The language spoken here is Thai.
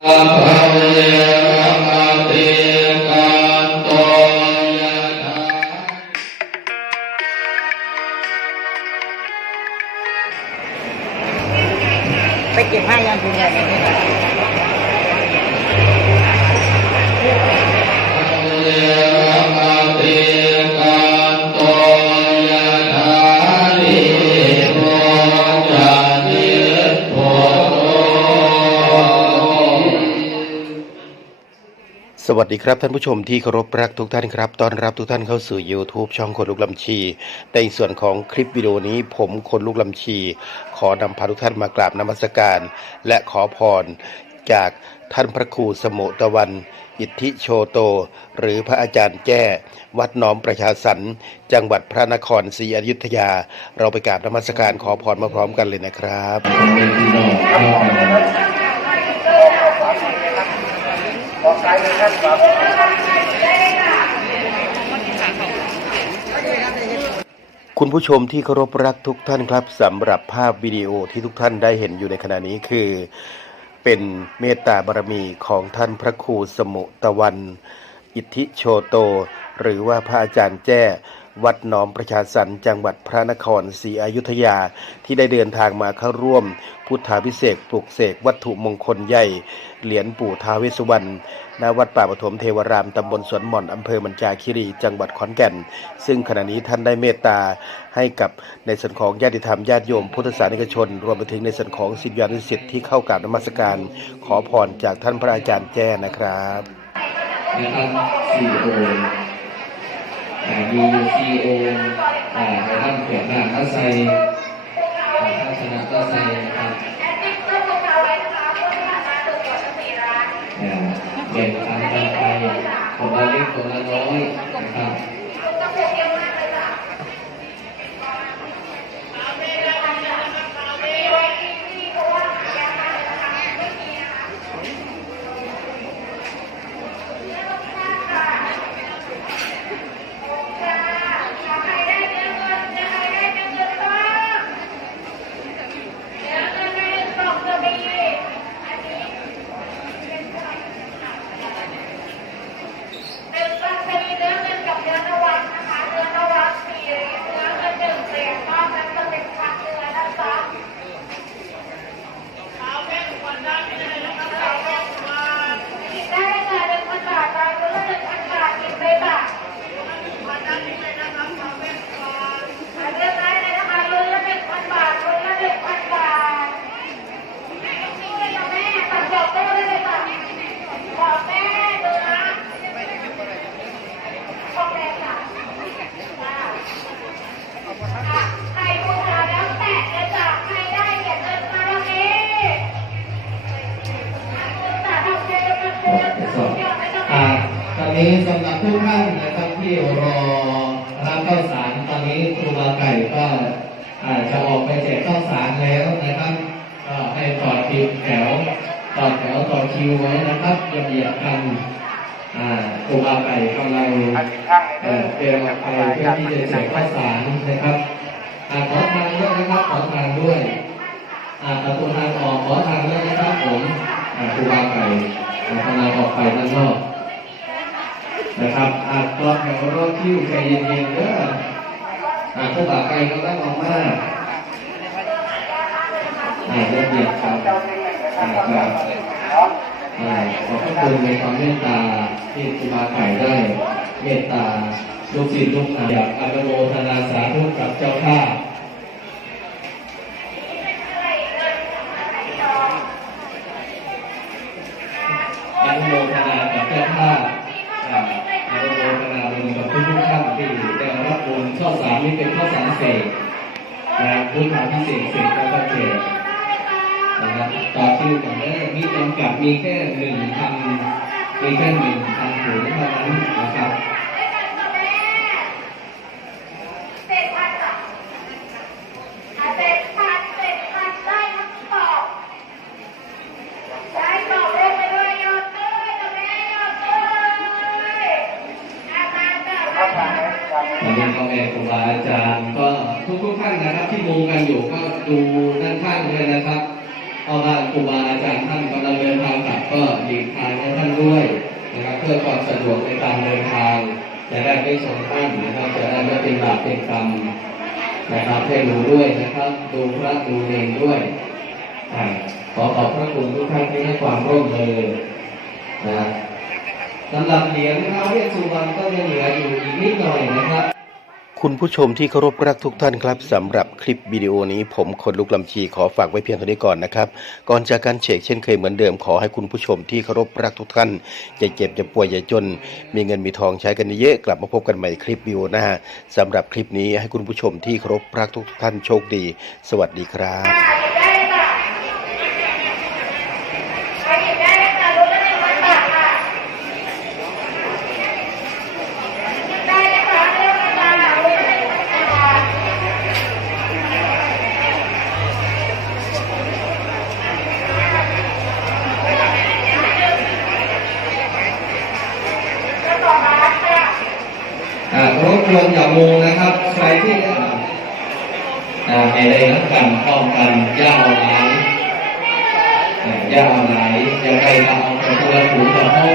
ไปเก็บผ้ายังคุณยายเนี่ย วัสดีครับท่านผู้ชมที่เคารพรักทุกท่านครับต้อนรับทุกท่านเข้าสู่ YouTube ช่องคนลูกลำชี ในส่วนของคลิปวิดีโอนี้ผมคนลูกลำชี ขอนำพาทุกท่านมากราบนมัสการ และขอพรจากท่านพระครูสมุตะวัน อิทธิโชโต หรือพระอาจารย์แจ้ วัดหน้อมประชาสรรจังหวัดพระนครศรีอยุธยา เราไปกราบนมัสการขอพรมาพร้อมกันเลยนะครับ คุณผู้ชมที่เคารพรักทุกท่านครับสำหรับภาพวิดีโอที่ทุกท่านได้เห็นอยู่ในขณะนี้คือ เป็นเมตตาบารมีของท่านพระครูสมุตะวัน อิทธิโชโต หรือว่าพระอาจารย์แจ้ วัดหนอมประชาสรรจังหวัดพระนครศรีอยุธยาที่ได้เดินทางมาเข้าร่วม พุทธาพิเศษปลุกเสกวัตถุมงคลใหญ่ เหรียญปู่ท้าวเวสสุวรรณณวัดป่าปฐมเทวรามตำบลสวนหม่อนอำเภอมันจาคีรี จังหวัดขอนแก่น ซึ่งขณะนี้ท่านได้เมตตาให้กับในส่วนของญาติธรรมญาติโยม พุทธศาสนิกชน รวมไปถึงในส่วนของศิษยานุศิษย์ที่เข้ากราบนมัสการ ขอพรจากท่านพระอาจารย์แจ้นะครับนะครับสี่อง ยูซีโออ่าในท่านเขียนหน้าทัศไซอ่าท่านชนะทัศไซนะครับอ่าแบ่งปันกันไปคนละเล็กคนละน้อยนะครับ ใครบูชาแล้วแตะและจากใครได้เหรียญเงินมาวันนี้สาธุเจ้าเจ้าเจ้าเจ้าเจ้าเจ้า อ่าตอนนี้สำหรับ ทุกท่านนะครับที่รอรับข้าวสารตอนนี้ครูบาไก่ก็อาจะออกไปแจกข้าวสารแล้วนะครับก็ให้ต่อคิวแถวต่อแถวต่อคิวไว้นะครับอย่าเบียดกันครูบาไก่กำลังเตรียมออกไปเพื่อที่จะแจกข้าวสารนะครับขอทางด้วยนะครับขอทางด้วยอ่าประตูทางออกขอทางด้วยนะครับผมครูบาไก่กำลังออกไปด้านนอก นะครับอาจตอนแถวรถคิวใจเย็นๆเด้ออาผู้บาไกลก็ต้องออกมาอ่าเรียบเรียบครับอ่าครับอ่าขอบคุณในความเมตตาที่ครูบาไก่ได้เมตตาลูกศิษย์ลูกหาอยากอนุโมทนาสาธุกับเจ้าภาพอนุโมทนากับเจ้าภาพอ่าอนุโมทนาบุญกับทุกทุกๆท่านที่ได้รับบุญข้าวสาร นี่เป็นข้าวสารเศษนะพุทธาพิเศษเศษแล้วก็เจกนะครับต่อชื่อกันได้มีจำกัดมีแค่หนึ่งพันมีแค่หนึ่งพันถุงเท่านั้นนะครับ เสร็จพันอะเสร็จพันเสร็จพันได้ทั้งปอกได้ปอกลงไปด้วยยอดเลยตะแม่ยอดเลยอาจารย์จ้า วันนี้พ่อแม่ครูบาอาจารย์ก็ทุกทุกท่านนะครับ ที่มุงกันอยู่ก็ดูด้านข้างด้วยนะครับเพราว่าครูบาอาจารย์ท่านกำลังเดินทางกลับก็ด้วยนะครับ เพื่อความสะดวกในการเดินทางจะได้ไม่ชนท่านนะครับจะได้ไม่เป็นบาปเป็นกรรมนะครับให้ดูด้วยนะครับดูพระดูเนรด้วยขอขอบพระคุณทุกท่านที่ให้ความร่วมมือนะสำหรับเหรียญท้าวเวสสุวรรณก็ยังเหลืออยู่อีกนิดหน่อยนะครับ คุณผู้ชมที่เคารพรักทุกท่านครับสำหรับคลิปวิดีโอนี้ผมคนลุกลำชีขอฝากไว้เพียงเท่านี้ก่อนนะครับ ก่อนจากการเช็คเช่นเคยเหมือนเดิมขอให้คุณผู้ชมที่เคารพรักทุกท่านอย่าเจ็บอย่าป่วยอย่าจน มีเงินมีทองใช้กันเยอะกลับมาพบกันใหม่คลิปวิดีโอหน้าสำหรับคลิปนี้ให้คุณผู้ชมที่เคารพรักทุกท่านโชคดี สวัสดีครับ อ่ารอย่ามุงนะครับใครที่อ่าอ่าให้ได้รับกันป้องกันย่าเอาไหลย่าเอาไหลอย่าไปเอาไปตัวถุงกับพ่อ